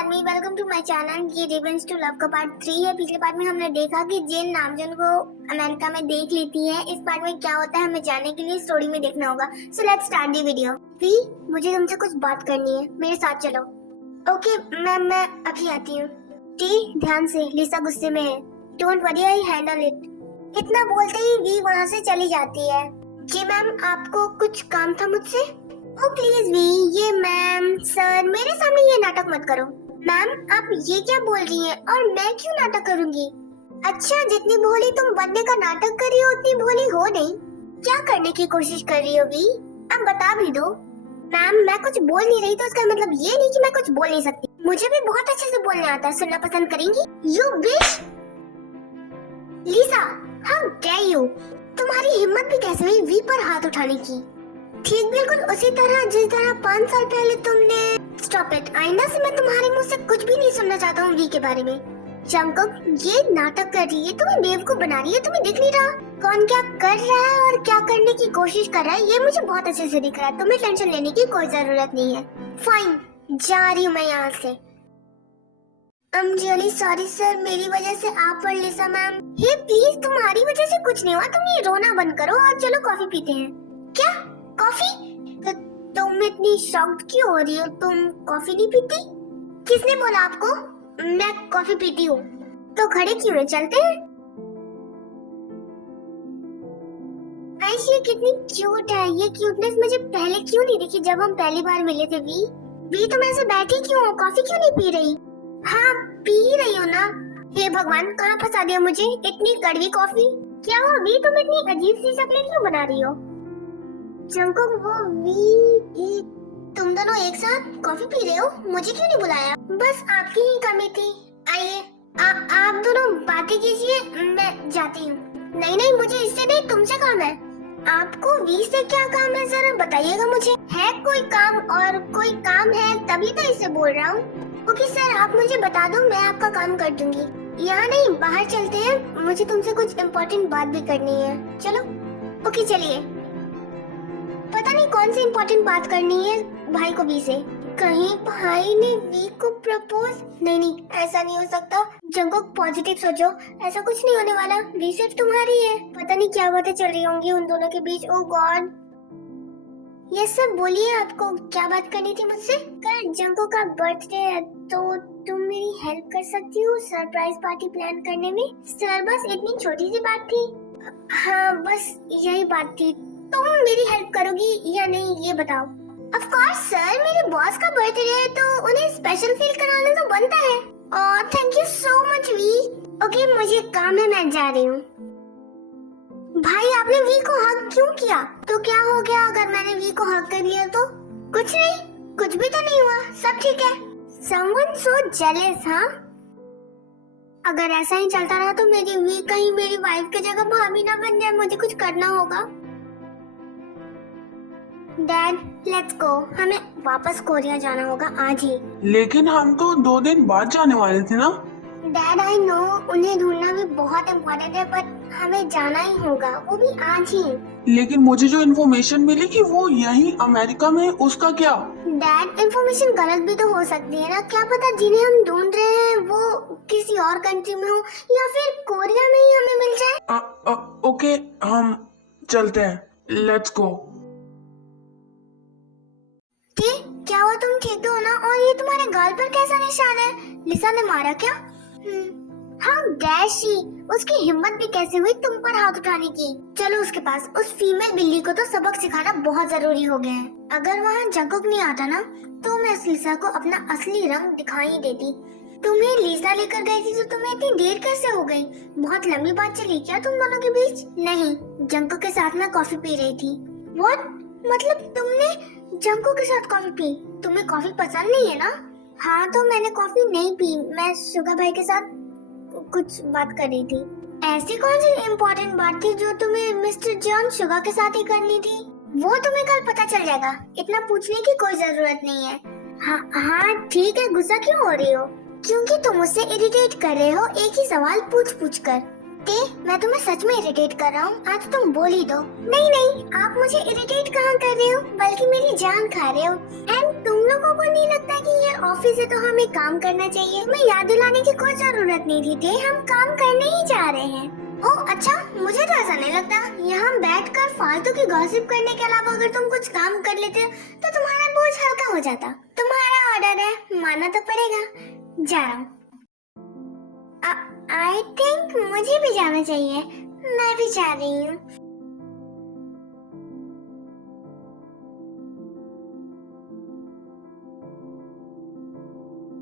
Army, welcome to my channel. ये revenge to love का part 3 है। पिछले पार्ट में हमने देखा कि जेन नामजोन को अमेरिका में देख लेती है। इस पार्ट में क्या होता है हमें जानने के लिए स्टोरी में देखना होगा। So let's start the video. V, मुझे तुमसे कुछ बात करनी है, मेरे साथ चलो। ओके मैम, मैं अभी आती हूँ। टी, ध्यान से, लिसा गुस्से में है। Don't worry, I handle it. इतना बोलते ही वी वहाँ से चली जाती है। जी मैम, आपको कुछ काम था मुझसे? ओ प्लीज वी, ये मैम सर मेरे सामने ये नाटक मत करो। मैम आप ये क्या बोल रही हैं और मैं क्यों नाटक करूंगी? अच्छा, जितनी भोली तुम बनने का नाटक कर रही हो उतनी भोली हो नहीं। क्या करने की कोशिश कर रही हो वी? अब बता भी दो। मैम मैं कुछ बोल नहीं रही तो उसका मतलब ये नहीं कि मैं कुछ बोल नहीं सकती। मुझे भी बहुत अच्छे से बोलने आता है। सुनना पसंद करेंगी? You bitch! Lisa, how dare you! तुम्हारी हिम्मत भी कैसे हुई वी पर हाथ उठाने की? ठीक बिल्कुल उसी तरह जिस तरह 5 साल पहले तुमने। Stop it! आइंदा से मैं तुम्हारे मुंह से कुछ भी नहीं सुनना चाहता हूँ वी के बारे में। जंगकुक, ये नाटक कर रही है, तुम्हें बेवकूफ बना रही है। तुम्हें दिख नहीं रहा कौन क्या कर रहा है और क्या करने की कोशिश कर रहा है? ये मुझे बहुत अच्छे से दिख रहा है। तुम्हें टेंशन लेने की कोई जरूरत नहीं है। फाइन, जा रही हूँ मैं यहाँ से। आई एम रियली सॉरी सर, मेरी वजह से आप और लिसा मैम। हे प्लीज, तुम्हारी वजह से कुछ नहीं हुआ। तुम ये रोना बंद करो और चलो कॉफी पीते हैं। क्या कॉफी? तुम इतनी शॉक्ड क्यों हो रही हो? तुम कॉफी नहीं पीती? किसने बोला आपको? मैं कॉफी पीती हूँ। तो खड़े क्यों हैं, चलते हैं? आइश, ये कितनी क्यूट है। ये क्यूटनेस मुझे पहले क्यों नहीं दिखी जब हम पहली बार मिले थे वी? वी तुम ऐसे बैठी क्यों हो? कॉफी क्यों नहीं पी रही? हाँ पी ही रही हो ना। हे भगवान, कहाँ फंसा दिया मुझे? इतनी कड़वी कॉफी। क्या हुआ वी, तुम इतनी अजीब सी शक्लें क्यों बना रही हो? जंगकुक, वो वी, तुम दोनों एक साथ कॉफी पी रहे हो? मुझे क्यों नहीं बुलाया? बस आपकी ही कमी थी। आइए आप दोनों बातें कीजिए, मैं जाती हूँ। नहीं नहीं, मुझे इससे नहीं तुमसे काम है। आपको वी से क्या काम है जरा बताइएगा मुझे। है कोई काम? और कोई काम है तभी तो इसे बोल रहा हूँ। ओके सर, आप मुझे बता दो, मैं आपका काम कर दूंगी। यहाँ नहीं, बाहर चलते हैं, मुझे तुमसे कुछ इम्पोर्टेंट बात भी करनी है। चलो। ओके चलिए। पता नहीं कौन सी इम्पोर्टेंट बात करनी है भाई को वी से। कहीं भाई ने वी को प्रपोज? नहीं नहीं, ऐसा नहीं हो सकता। जंगकुक पॉजिटिव सोचो, ऐसा कुछ नहीं होने वाला। वी सिर्फ तुम्हारी है। पता नहीं क्या बातें चल रही होंगी उन दोनों के बीच। ओह गॉड। यस सर, बोलिए आपको क्या बात करनी थी मुझसे? कल जंगकुक का बर्थडे है तो तुम मेरी हेल्प कर सकती हो सरप्राइज पार्टी प्लान करने में? सर बस इतनी छोटी सी बात थी। हाँ बस यही बात थी। तुम मेरी हेल्प करोगी या नहीं ये बताओ। ऑफ कोर्स सर, मेरे बॉस का बर्थडे है तो उन्हें स्पेशल फील कराना तो बनता है। और thank you so much V. Okay मुझे काम है, मैं जा रही हूँ। भाई आपने वी को हग क्यों किया? तो क्या हो गया अगर मैंने वी को हग कर लिया तो? कुछ नहीं, कुछ भी तो नहीं हुआ, सब ठीक है। समवन सो जेलस, हाँ? अगर ऐसा ही चलता रहा तो मेरी वी कहीं मेरी वाइफ की जगह भाभी ना बन जाए। मुझे कुछ करना होगा। डैड लेट्स गो, हमें वापस कोरिया जाना होगा आज ही। लेकिन हम तो 2 दिन बाद जाने वाले थे ना। डैड आई नो, उन्हें ढूंढना भी बहुत इम्पोर्टेंट है पर हमें जाना ही होगा, वो भी आज ही। लेकिन मुझे जो इन्फॉर्मेशन मिली कि वो यहीं अमेरिका में, उसका क्या? डैड इन्फॉर्मेशन गलत भी तो हो सकती है ना। क्या पता जिन्हें हम ढूंढ रहे हैं वो किसी और कंट्री में हो या फिर कोरिया में ही हमें मिल जाए। ओके हम चलते हैं, लेट्स गो। ठीक, क्या हुआ? तुम ठीक तो हो ना? और ये तुम्हारे गाल पर कैसा निशान है? लिसा ने मारा क्या? How dare she! उसकी हिम्मत भी कैसे हुई तुम पर हाथ उठाने की? चलो उसके पास। उस फीमेल बिल्ली को तो सबक सिखाना बहुत जरूरी हो गया है। अगर वहाँ जंगकुक नहीं आता ना तो मैं इस लिसा को अपना असली रंग दिखाई देती। तुम्हें लिसा लेकर गई थी तो तुम्हें इतनी देर कैसे हो गई? बहुत लंबी बात चली क्या तुम दोनों के बीच? नहीं, जंगकुक के साथ मैं कॉफी पी रही थी। व्हाट? मतलब तुमने जंगकुक के साथ कॉफी पी? तुम्हें कॉफी पसंद नहीं है ना? हाँ तो मैंने कॉफी नहीं पी, मैं शुगा भाई के साथ कुछ बात कर रही थी। ऐसी कौन सी इम्पोर्टेंट बात थी जो तुम्हें मिस्टर जॉन शुगा के साथ ही करनी थी? वो तुम्हें कल पता चल जाएगा, इतना पूछने की कोई जरूरत नहीं है। हाँ ठीक है, गुस्सा क्यों हो रही हो? क्योंकि तुम मुझसे इरिटेट कर रहे हो एक ही सवाल पूछ पूछ कर। मैं तुम्हें सच में इरिटेट कर रहा हूँ, आज तुम बोल ही दो। नहीं नहीं, आप मुझे इरिटेट कहाँ कर रहे हो, बल्कि मेरी जान खा रहे हो। एंड तुम लोगों को नहीं लगता कि ये ऑफिस है तो हमें काम करना चाहिए? हमें याद दिलाने की कोई जरूरत नहीं थी, थे हम काम करने ही जा रहे हैं। ओह अच्छा, मुझे तो ऐसा नहीं लगता। यहाँ बैठकर फालतू की गॉसिप करने के अलावा अगर तुम कुछ काम कर लेते तो तुम्हारा बोझ हल्का हो जाता। तुम्हारा ऑर्डर है, मानना तो पड़ेगा। जा रहा हूँ। आई थिंक मुझे भी जाना चाहिए। मैं भी जा रही हूँ।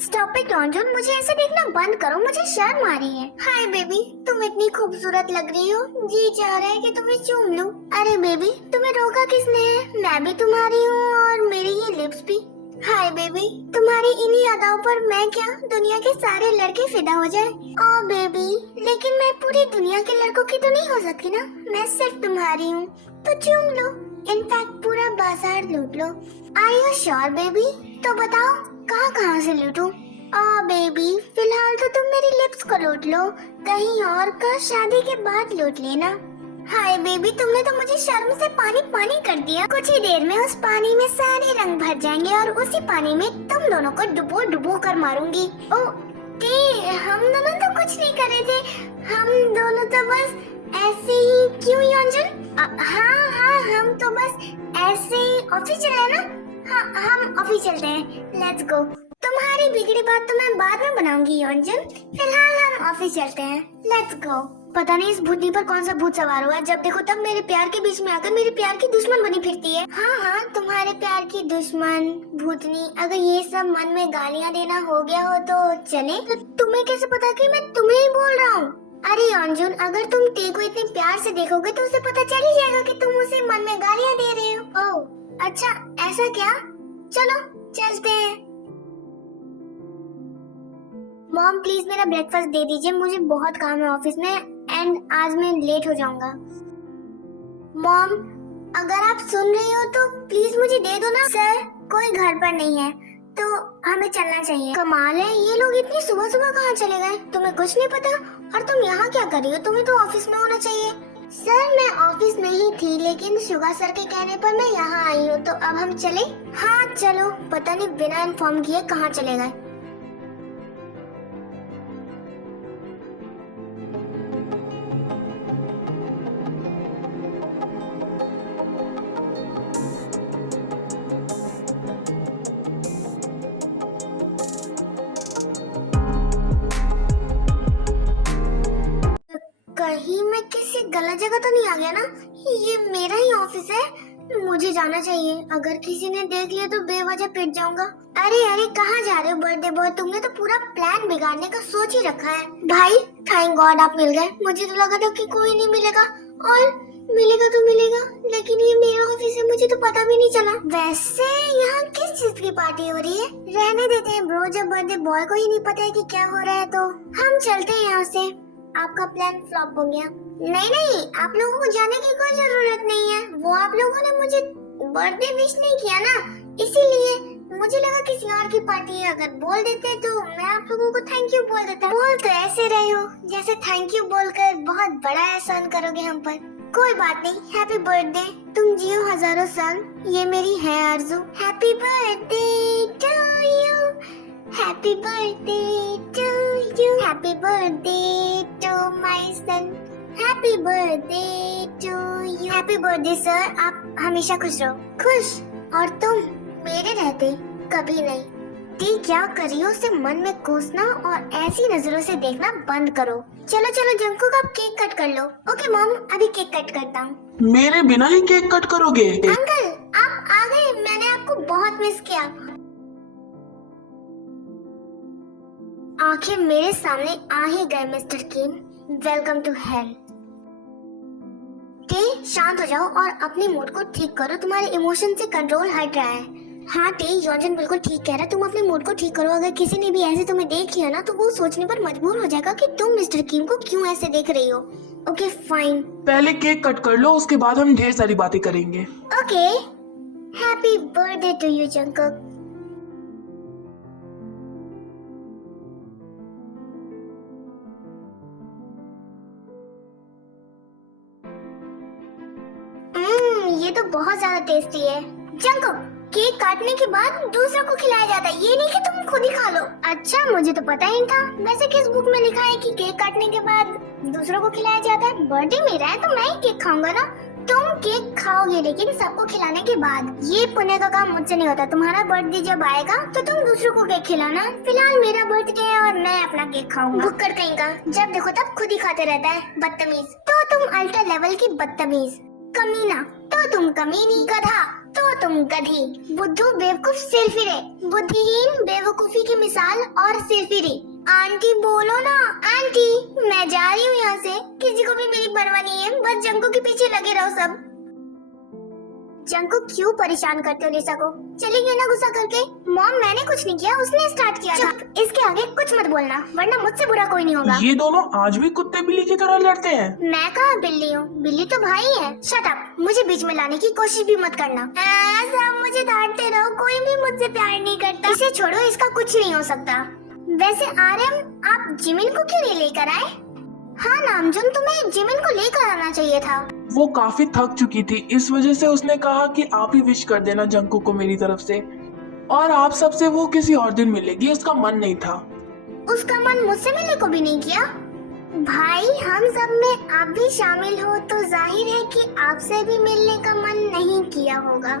स्टॉप इट रंजन, मुझे ऐसे देखना बंद करो, मुझे शर्म आ रही है। हाय बेबी, तुम इतनी खूबसूरत लग रही हो, जी चाह रहा है कि तुम्हें चूम लूं। अरे बेबी, तुम्हें रोका किसने है? मैं भी तुम्हारी हूँ और मेरी ये लिप्स भी। हाय बेबी, तुम्हारी इन्हीं अदाओं पर मैं क्या दुनिया के सारे लड़के फिदा हो जाए। ओ बेबी, लेकिन मैं पूरी दुनिया के लड़कों की तो नहीं हो सकती ना, मैं सिर्फ तुम्हारी हूँ, तो चूम लो। इनफैक्ट पूरा बाजार लूट लो। Are you sure baby? तो बताओ कहाँ कहाँ से लूटूं? ओ बेबी, फिलहाल तो तुम मेरी लिप्स को लूट लो, कहीं और का शादी के बाद लूट लेना। हाय बेबी, तुमने तो मुझे शर्म से पानी पानी कर दिया। कुछ ही देर में उस पानी में सारे रंग भर जाएंगे और उसी पानी में तुम दोनों को डुबो डुबो कर मारूंगी। ओ हम दोनों तो कुछ नहीं कर रहे थे, हम दोनों तो बस ऐसे ही। क्यों योंजन? हाँ हाँ, हम तो बस ऐसे ही ऑफिस चले ना। हाँ, हम ऑफिस चलते हैं, लेट्स गो। तुम्हारी बिगड़ी बात तो मैं बाद में बनाऊंगी योंजन, फिलहाल हम ऑफिस चलते हैं, लेट्स गो। पता नहीं इस भूतनी पर कौन सा भूत सवार हुआ है, जब देखो तब मेरे प्यार के बीच में आकर मेरे प्यार की दुश्मन बनी फिरती है। हाँ हाँ, तुम्हारे प्यार की दुश्मन भूतनी। अगर ये सब मन में गालियाँ देना हो गया हो तो चले। तो तुम्हें कैसे पता कि मैं तुम्हें ही बोल रहा हूँ? अरे अंजुन, अगर तुम टे को इतने प्यार से देखोगे तो उसे पता चल ही जाएगा कि तुम उसे मन में गालियाँ दे रहे हो। ओह अच्छा, ऐसा क्या? चलो चलते हैं। मॉम प्लीज मेरा ब्रेकफास्ट दे दीजिए, मुझे बहुत काम है ऑफिस में एंड आज मैं लेट हो जाऊंगा। मॉम अगर आप सुन रही हो तो प्लीज मुझे दे दो ना। सर कोई घर पर नहीं है तो हमें चलना चाहिए। कमाल है, ये लोग इतनी सुबह सुबह कहाँ चले गए? तुम्हें कुछ नहीं पता? और तुम यहाँ क्या कर रही हो? तुम्हें तो ऑफिस में होना चाहिए। सर मैं ऑफिस में ही थी, लेकिन शुगा सर के कहने पर मैं यहाँ आई हूँ, तो अब हम चले? हाँ चलो। पता नहीं बिना इन्फॉर्म किए कहाँ चले गए। कहीं मैं किसी गलत जगह तो नहीं आ गया ना? ये मेरा ही ऑफिस है, मुझे जाना चाहिए। अगर किसी ने देख लिया तो बेवजह पिट जाऊंगा। अरे अरे, कहाँ जा रहे हो बर्थडे बॉय? तुमने तो पूरा प्लान बिगाड़ने का सोच ही रखा है। भाई थैंक गॉड आप मिल गए, मुझे तो लगा था कि कोई नहीं मिलेगा, और मिलेगा तो मिलेगा, लेकिन ये मेरा ऑफिस है, मुझे तो पता भी नहीं चला। वैसे यहाँ किस चीज की पार्टी हो रही है? रहने देते हैं ब्रो, जब बर्थडे बॉय को ही नहीं पता है कि क्या हो रहा है तो हम चलते हैं यहाँ से। आपका प्लान फ्लॉप हो गया। नहीं नहीं, आप लोगों को जाने की कोई जरूरत नहीं है, वो आप लोगों ने मुझे बर्थडे विश नहीं किया ना, इसीलिए मुझे लगा किसी और की पार्टी है। अगर बोल देते तो मैं आप लोगों को थैंक यू बोल देता। बोल तो ऐसे रहे हो जैसे थैंक यू बोलकर बहुत बड़ा एहसान करोगे हम पर। कोई बात नहीं, हैप्पी बर्थडे, तुम जियो हजारों साल, ये मेरी है आरज़ू। Happy birthday to you, happy birthday to you, happy birthday to my son, happy birthday to you. Happy birthday sir, आप हमेशा खुश रहो। खुश? और तुम मेरे रहते कभी नहीं। ती क्या करियो, उसे मन में कोसना और ऐसी नजरों से देखना बंद करो। चलो चलो जंकुक, आप केक कट कर लो। ओके मॉम, अभी केक कट करता हूँ। मेरे बिना ही केक कट करोगे? अंकल आप आ गए, मैंने आपको बहुत मिस किया। आखिर मेरे सामने आ ही गए mister Kim, welcome to hell. टे शांत हो जाओ और अपने मूड को ठीक करो, तुम्हारे इमोशन से कंट्रोल हट रहा है। हाँ टे, योंजन बिल्कुल ठीक कह रहा है, तुम अपने मूड को ठीक करो। अगर किसी ने भी ऐसे तुम्हें देख लिया ना तो वो सोचने पर मजबूर हो जाएगा कि तुम मिस्टर किम को क्यों ऐसे देख रही हो। Okay fine. पहले केक कट कर लो, उसके बाद हम ढेर सारी बातें करेंगे। Okay, happy birthday to you Jungkook. ये तो बहुत ज्यादा टेस्टी है। जंकुक केक काटने के बाद दूसरों को खिलाया जाता है, ये नहीं कि तुम खुद ही खा लो। अच्छा, मुझे तो पता ही नहीं था। वैसे किस बुक में लिखा है कि केक काटने के बाद दूसरों को खिलाया जाता है? बर्थडे मेरा है तो मैं ही केक खाऊंगा ना। तुम केक खाओगे लेकिन सबको खिलाने के बाद। ये पुण्य का काम मुझसे नहीं होता। तुम्हारा बर्थडे जब आएगा तो तुम दूसरों को केक खिलाना। फिलहाल मेरा बर्थडे है और मैं अपना केक खाऊंगा। भुक्कड़ कहीं का, जब देखो तब खुद ही खाते रहता है, बदतमीज। तो तुम अल्ट्रा लेवल की बदतमीज। कमीना तो तुम कमीनी। गधा तो तुम गधी। बुद्धू बेवकूफ सिरफिरे। बुद्धिहीन बेवकूफी की मिसाल और सिरफिरी। आंटी बोलो ना। आंटी मैं जा रही हूँ यहाँ से, किसी को भी मेरी परवाह नहीं है, बस जंको के पीछे लगे रहो सब। जंको क्यों परेशान करते हो लिसा को? चली गई ना गुस्सा करके। मॉम मैंने कुछ नहीं किया, उसने स्टार्ट किया था। इसके आगे कुछ मत बोलना वरना मुझसे बुरा कोई नहीं होगा। ये दोनों आज भी कुत्ते बिल्ली की तरह लड़ते हैं। मैं कहाँ बिल्ली हूँ, बिल्ली तो भाई है। शट अप, मुझे बीच में लाने की कोशिश भी मत करना। सब मुझे डांटते रहो, कोई भी मुझसे प्यार नहीं करता। इसे छोड़ो, इसका कुछ नहीं हो सकता। वैसे आर्यन, आप जिमिन को क्यों नहीं लेकर आए? हाँ नामजुन, तुम्हें जिमिन को लेकर आना चाहिए था। वो काफी थक चुकी थी, इस वजह से उसने कहा कि आप ही विश कर देना जंकू को मेरी तरफ से, और आप सबसे वो किसी और दिन मिलेगी। उसका मन नहीं था। उसका मन मुझसे मिलने को भी नहीं किया? भाई हम सब में आप भी शामिल हो तो जाहिर है कि आपसे भी मिलने का मन नहीं किया होगा।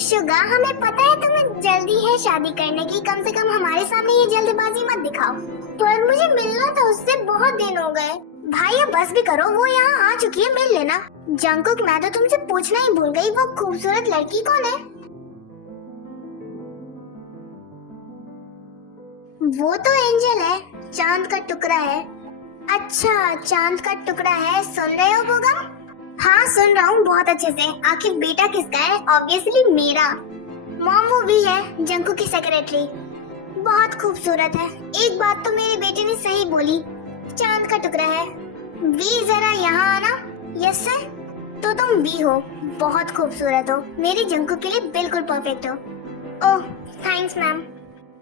शुगा, हमें पता है तुम्हें जल्दी है शादी करने की, कम से कम हमारे सामने ये जल्दबाजी मत दिखाओ। पर मुझे मिलना था उससे, बहुत दिन हो गए। भाई अब बस भी करो, वो यहाँ आ चुकी है, मिल लेना। जंकुक, मैं तो तुमसे पूछना ही भूल गई, वो खूबसूरत लड़की कौन है? वो तो एंजल है, चांद का टुकड़ा है। अच्छा, चांद का टुकड़ा है। सुन रहे हो बोगम? हाँ सुन रहा हूँ बहुत अच्छे से। आखिर बेटा किसका है? ऑब्वियसली मेरा। मॉम वो भी है, जंकू की सेक्रेटरी। बहुत खूबसूरत है। एक बात तो मेरी बेटी ने सही बोली, चांद का टुकड़ा है। वी जरा यहाँ आना। Yes sir. तो तुम वी हो, बहुत खूबसूरत हो, मेरी जंकू के लिए बिल्कुल परफेक्ट हो। Oh thanks ma'am.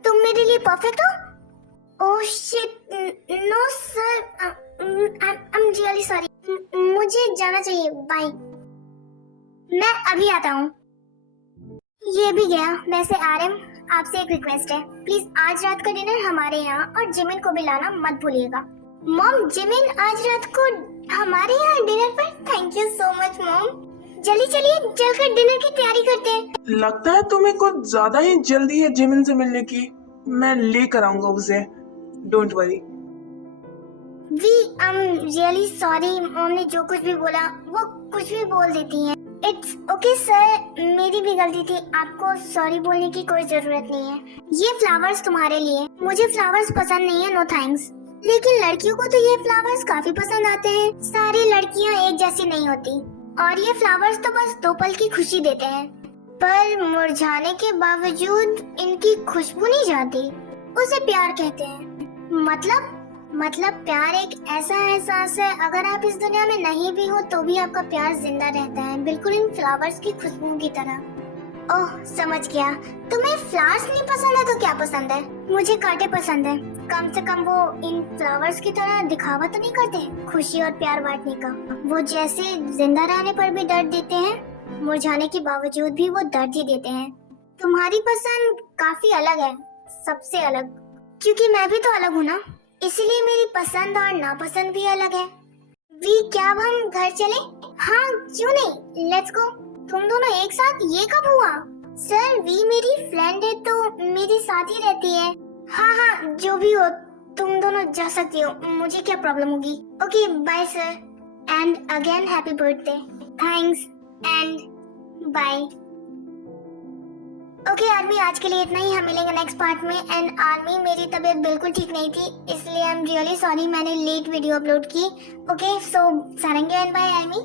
तुम मेरे लिए परफेक्ट हो? Oh shit, no sir, I am really sorry. मुझे जाना चाहिए, बाय। मैं अभी आता हूँ। ये भी गया। वैसे आर्यन, आपसे एक रिक्वेस्ट है, प्लीज आज रात का डिनर हमारे यहाँ, और जिमिन को भी लाना मत भूलिएगा। मॉम, जिमिन आज रात को हमारे यहाँ डिनर पर? Thank you so much mom. जल्दी चलिए, चलकर डिनर की तैयारी करते हैं। लगता है तुम्हें कुछ ज्यादा ही जल्दी है जिमिन से मिलने की। मैं लेकर आऊंगा उसे, don't worry. We really sorry, mom ने जो कुछ भी बोला वो कुछ भी बोल देती हैं। इट्स ओके सर, मेरी भी गलती थी, आपको सॉरी बोलने की कोई जरूरत नहीं है। ये फ्लावर्स तुम्हारे लिए। मुझे फ्लावर्स पसंद नहीं है, नो थैंक्स। लेकिन लड़कियों को तो ये फ्लावर्स काफी पसंद आते हैं। सारी लड़कियां एक जैसी नहीं होती, और ये फ्लावर्स तो बस 2 पल की खुशी देते हैं, पर मुरझाने के बावजूद इनकी खुशबू नहीं जाती। उसे प्यार कहते हैं। मतलब प्यार एक ऐसा एहसास है, अगर आप इस दुनिया में नहीं भी हो तो भी आपका प्यार जिंदा रहता है, बिल्कुल इन फ्लावर्स की खुशबू की तरह। ओह समझ गया, तुम्हें फ्लावर्स नहीं पसंद है तो क्या पसंद है? मुझे कांटे पसंद है, कम से कम वो इन फ्लावर्स की तरह दिखावा तो नहीं करते खुशी और प्यार बांटने का। वो जैसे जिंदा रहने पर भी दर्द देते हैं, मुरझाने के बावजूद भी वो दर्द ही देते हैं। तुम्हारी पसंद काफी अलग है, सबसे अलग, क्योंकि मैं भी तो अलग हूँ ना, इसीलिए मेरी पसंद और नापसंद भी अलग है। वी, क्या अब हम घर चले? हाँ क्यों नहीं, लेट्स गो। तुम दोनों एक साथ, ये कब हुआ? सर वी मेरी फ्रेंड है तो मेरे साथ ही रहती है। हाँ जो भी हो, तुम दोनों जा सकती हो, मुझे क्या प्रॉब्लम होगी। Okay bye sir, and again happy birthday. Thanks and bye. Okay army, आज के लिए इतना ही, हम मिलेंगे नेक्स्ट पार्ट में। एंड आर्मी, मेरी तबीयत बिल्कुल ठीक नहीं थी, इसलिए आई एम रियली सॉरी मैंने लेट वीडियो अपलोड की। ओके सो सारंगी एंड बाय आर्मी।